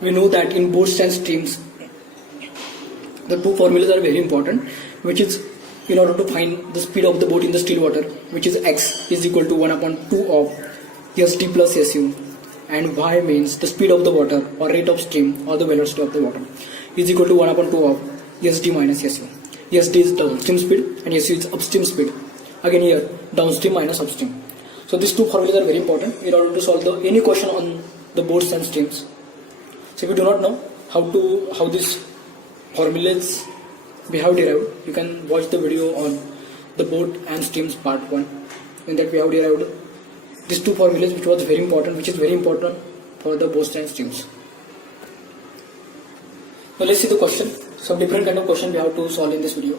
we know that in boats and streams, the two formulas are very important, which is in order to find the speed of the boat in the still water, which is x is equal to 1 upon 2 of st plus su, and y means the speed of the water or rate of stream or the velocity of the water is equal to 1 upon 2 of sd minus su. Sd is downstream speed and su is upstream speed. Again here, downstream minus upstream. So these two formulas are very important in order to solve any question on the boats and streams. So if you do not know how these formulas we have derived, you can watch the video on the boat and streams part 1. In that we have derived these two formulas, which is very important for the boats and streams. Now let's see the question. Some different kind of question we have to solve in this video.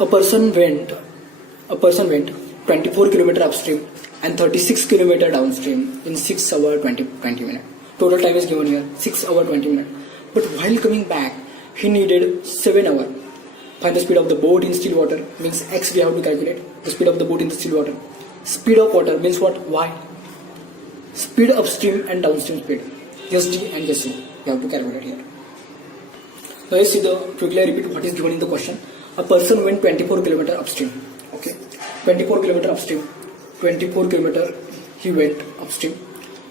A person went 24 km upstream and 36 km downstream in 6 hours 20 minutes. Total time is given here 6 hours 20 minutes. But while coming back, he needed 7 hours. Find the speed of the boat in still water, means x we have to calculate. The speed of the boat in the still water. Speed of water means what? Y. Speed upstream and downstream speed. Sd and Su we have to calculate here. Now let's see quickly repeat what is given in the question. A person went 24 km upstream. Okay, 24 km upstream. 24 km he went upstream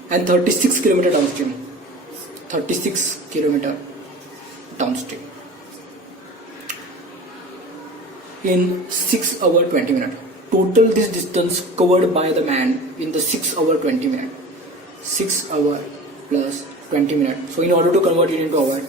and 36 km downstream. 36 km downstream in 6 hours 20 minutes. Total this distance covered by the man in the 6 hours 20 minutes. 6 hours plus 20 minutes. So in order to convert it into hour,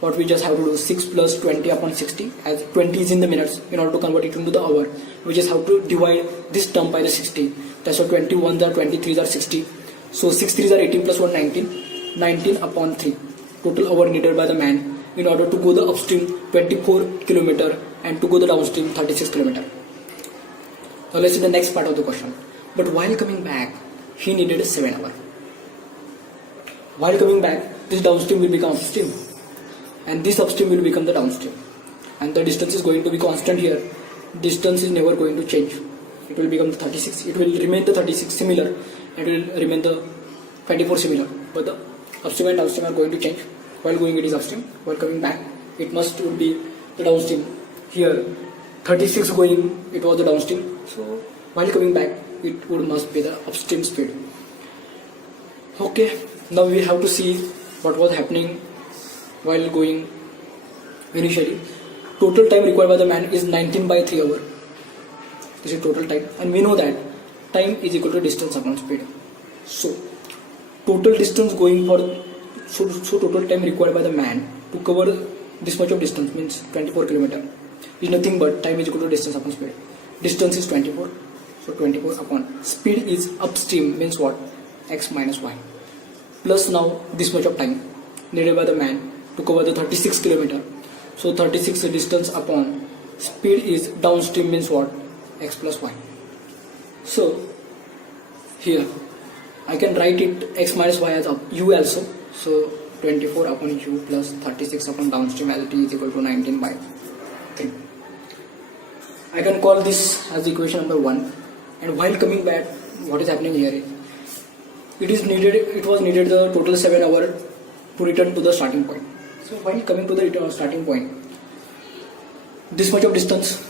what we just have to do 6 plus 20 upon 60, as 20 is in the minutes. In order to convert it into the hour, we just have to divide this term by the 60. That's why 21s are 23s are 60. So 6 3s are 18 plus 1 19. 19 upon 3. Total hour needed by the man in order to go the upstream 24 km and to go the downstream 36 km. Now let's see the next part of the question. But while coming back, he needed 7 hours. While coming back, this downstream will become upstream and this upstream will become the downstream, and the distance is going to be constant here. Distance is never going to change. It will become the 36. It will remain the 36 similar and it will remain the 24 similar, but the upstream and downstream are going to change. While going it is upstream, while coming back it would be the downstream. Here 36 going, it was the downstream, so while coming back it must be the upstream speed. Okay, now we have to see what was happening while going initially. Total time required by the man is 19 by 3 hours. This is total time, and we know that time is equal to distance upon speed. So total distance going for so total time required by the man to cover this much of distance, means 24 km, is nothing but time is equal to distance upon speed. Distance is 24, so 24 upon speed is upstream, means what? X minus y, plus now this much of time needed by the man to cover the 36 km. So 36 distance upon speed is downstream, means what? X plus y. So here I can write it x minus y as u also. So 24 upon u plus 36 upon downstream as t is equal to 19 by 3. I can call this as equation number 1. And while coming back, what is happening here is it was needed the total 7 hours to return to the starting point. So while coming to the starting point, this much of distance,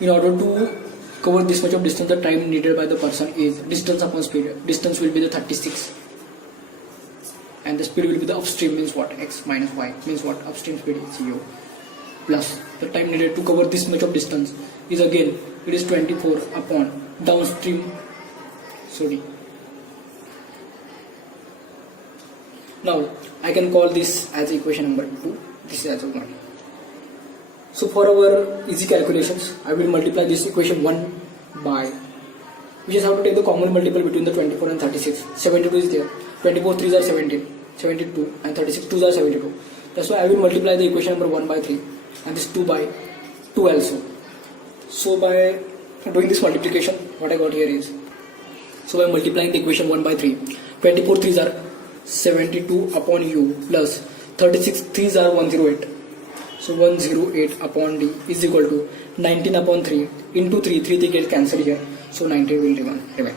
in order to cover this much of distance, the time needed by the person is distance upon speed. Distance will be the 36 and the speed will be the upstream, means what? X minus y, means what? Upstream speed is u, plus the time needed to cover this much of distance is again it is 24 upon downstream. Sorry. Now I can call this as equation number 2. This is as 1. So for our easy calculations, I will multiply this equation 1 by, we just have to take the common multiple between the 24 and 36. 72 is there. 24 3s are 17, 72, and 36 2s are 72. That's why I will multiply the equation number 1 by 3 and this 2 by 2 also. So by doing this multiplication, what I got here is, so by multiplying the equation 1 by 3, 24 3s are 72 upon u plus 36 3s are 108. So 108 upon d is equal to 19 upon 3 into 3 they get cancelled here. So 19 will remain.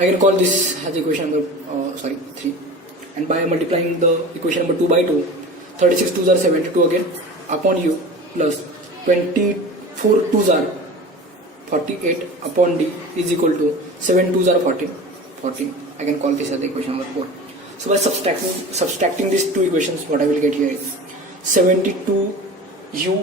I can call this as equation number 3, and by multiplying the equation number 2 by 2, 36 2s are 72 again upon u plus 24 2s are 48 upon d is equal to 7 2s are 14. I can call this as equation number 4. So by subtracting these two equations, what I will get here is 72u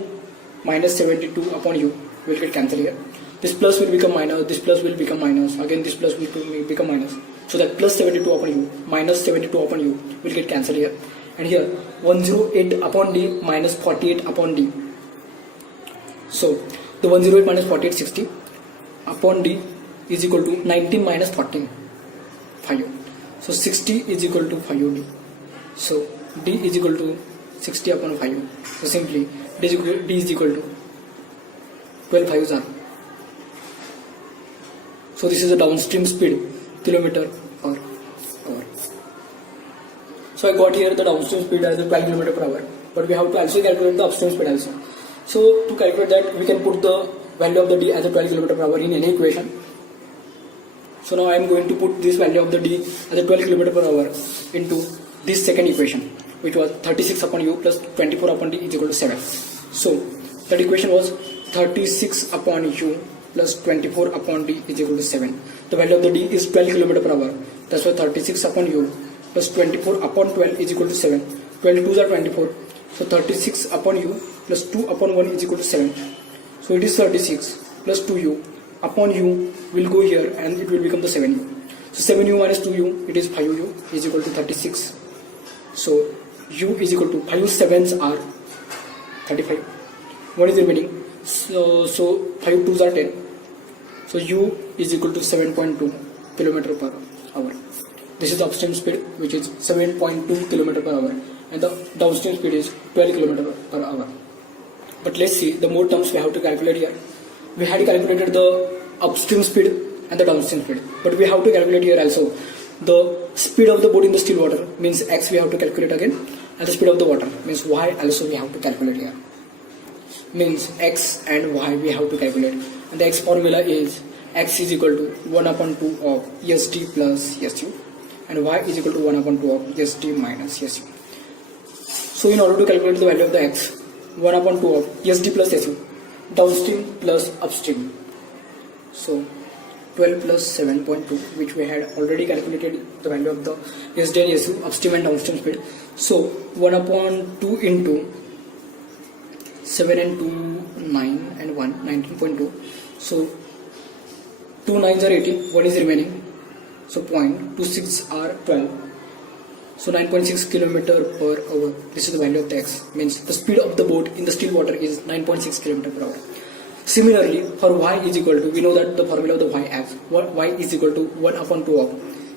minus 72 upon u will get cancelled here. This plus will become minus, this plus will become minus, again this plus will become minus. So that plus 72 upon u minus 72 upon u will get cancelled here. And here 108 upon d minus 48 upon d. So the 108 minus 48 60 upon d is equal to 19 minus 14 5u. So 60 is equal to 5ud. So d is equal to 60 upon 5u. So simply d is equal to 12 5 are. So this is the downstream speed kilometer per hour. So I got here the downstream speed as 12 km per hour, but we have to also calculate the upstream speed also. So to calculate that, we can put the value of the d as a 12 km per hour in any equation. So now I am going to put this value of the d as a 12 km per hour into this second equation, which was 36 upon u plus 24 upon d is equal to 7. So that equation was 36 upon u plus 24 upon d is equal to 7. The value of the d is 12 km per hour. That's why 36 upon u plus 24 upon 12 is equal to 7. 22s are 24. So 36 upon u plus 2 upon 1 is equal to 7. So it is 36 plus 2u upon u will go here and it will become the 7u. So 7u minus 2u, it is 5u is equal to 36. So u is equal to 5 7s are 35. What is remaining? So 5 2s are 10. So u is equal to 7.2 km per hour. This is the upstream speed, which is 7.2 km per hour, and the downstream speed is 12 km per hour. But let's see the more terms we have to calculate here. We had calculated the upstream speed and the downstream speed, but we have to calculate here also the speed of the boat in the still water, means x we have to calculate again, and the speed of the water means y also we have to calculate here. Means x and y we have to calculate, and the x formula is x is equal to 1 upon 2 of sd plus su, and y is equal to 1 upon 2 of sd minus su. So in order to calculate the value of the x, 1 upon 2 of sd plus su, downstream plus upstream. So 12 plus 7.2, which we had already calculated the value of the sd and su, upstream and downstream speed. So 1 upon 2 into 7 and 2, 9 and 1, 19.2. So 2 9s are 18, 1 is remaining. So 0.26 are 12. So 9.6 km per hour. This is the value of the x. Means the speed of the boat in the still water is 9.6 km per hour. Similarly, for y is equal to, we know that the formula of the y as y is equal to 1 upon 2 of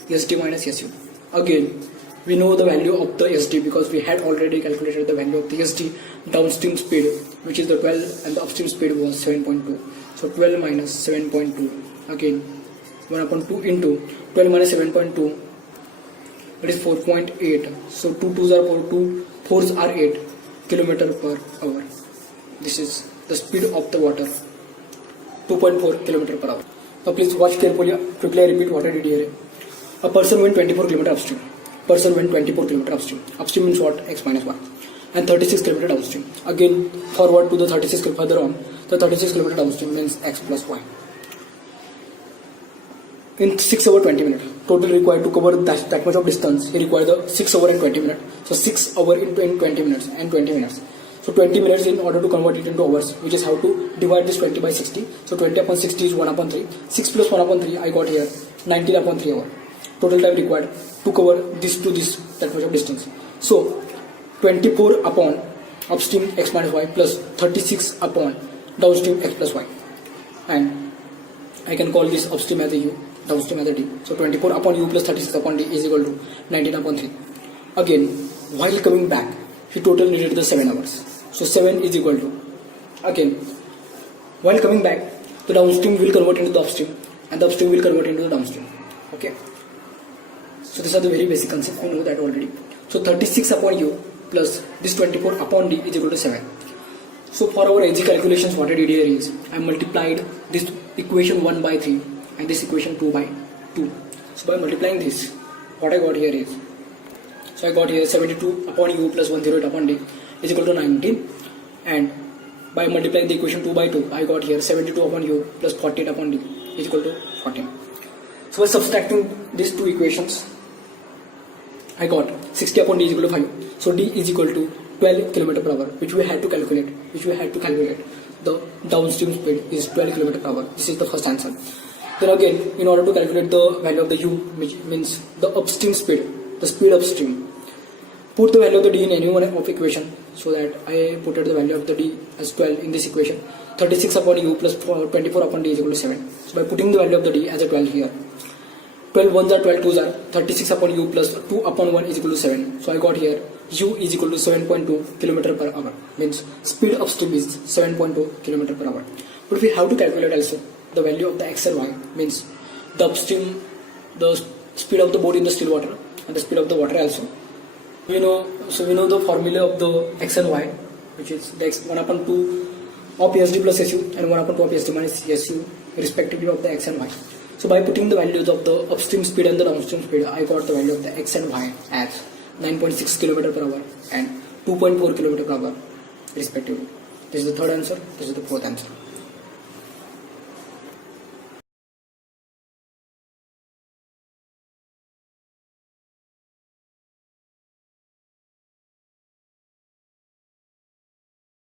sd minus su. Again, we know the value of the sd because we had already calculated the value of the sd downstream speed, which is the 12, and the upstream speed was 7.2. So 12 minus 7.2, again 1 upon 2 into 12 minus 7.2, it is 4.8. So 2 2s are 4, 2 4s are 8 km per hour. This is the speed of the water, 2.4 km per hour. Now please watch carefully. Quickly I repeat what I did here. A person went 24 km upstream. Person went 24 km upstream. Upstream means what? X minus 1. And 36 km downstream. Again forward to the 36 km further on. The 36 km downstream means X plus Y. In 6 hours 20 minutes. Total required to cover that much of distance. He required the 6 hours and 20 minutes. So 6 hours in 20 minutes and 20 minutes. So 20 minutes in order to convert it into hours, which is how to divide this 20 by 60. So 20 upon 60 is 1 upon 3. 6 plus 1 upon 3 I got here 19 upon 3 hours. Total time required to cover this to this that much of distance. So 24 upon upstream x minus y plus 36 upon downstream x plus y. And I can call this upstream as a u, downstream as a d. So 24 upon u plus 36 upon d is equal to 19 upon 3. Again, while coming back, he total needed the 7 hours. So 7 is equal to, again, while coming back, the downstream will convert into the upstream and the upstream will convert into the downstream. Okay. So these are the very basic concepts, we know that already. So 36 upon u plus this 24 upon d is equal to 7. So for our AG calculations, what I did here is I multiplied this equation 1 by 3 and this equation 2 by 2. So by multiplying this, what I got here is, so I got here 72 upon u plus 108 upon d is equal to 19, and by multiplying the equation 2 by 2, I got here 72 upon u plus 48 upon d is equal to 14. So by subtracting these two equations, I got 60 upon d is equal to 5. So d is equal to 12 km per hour, which we had to calculate. The downstream speed is 12 km per hour. This is the first answer. Then again, in order to calculate the value of the u, which means the upstream speed, the speed upstream, put the value of the d in any one of equation. So that I put the value of the d as 12 in this equation. 36 upon u plus 24 upon d is equal to 7. So by putting the value of the d as a 12 here, 12 ones are 12 twos are 36 upon u plus 2 upon 1 is equal to 7. So I got here u is equal to 7.2 km per hour. Means speed upstream is 7.2 km per hour. But we have to calculate also the value of the x and y. Means the upstream, the speed of the boat in the still water and the speed of the water also. We know the formula of the x and y, which is the x 1 upon 2 of PSD plus SU and 1 upon 2 of PSD minus SU respectively of the x and y. So by putting the values of the upstream speed and the downstream speed, I got the value of the x and y as 9.6 km per hour and 2.4 km per hour respectively. This is the third answer. This is the fourth answer.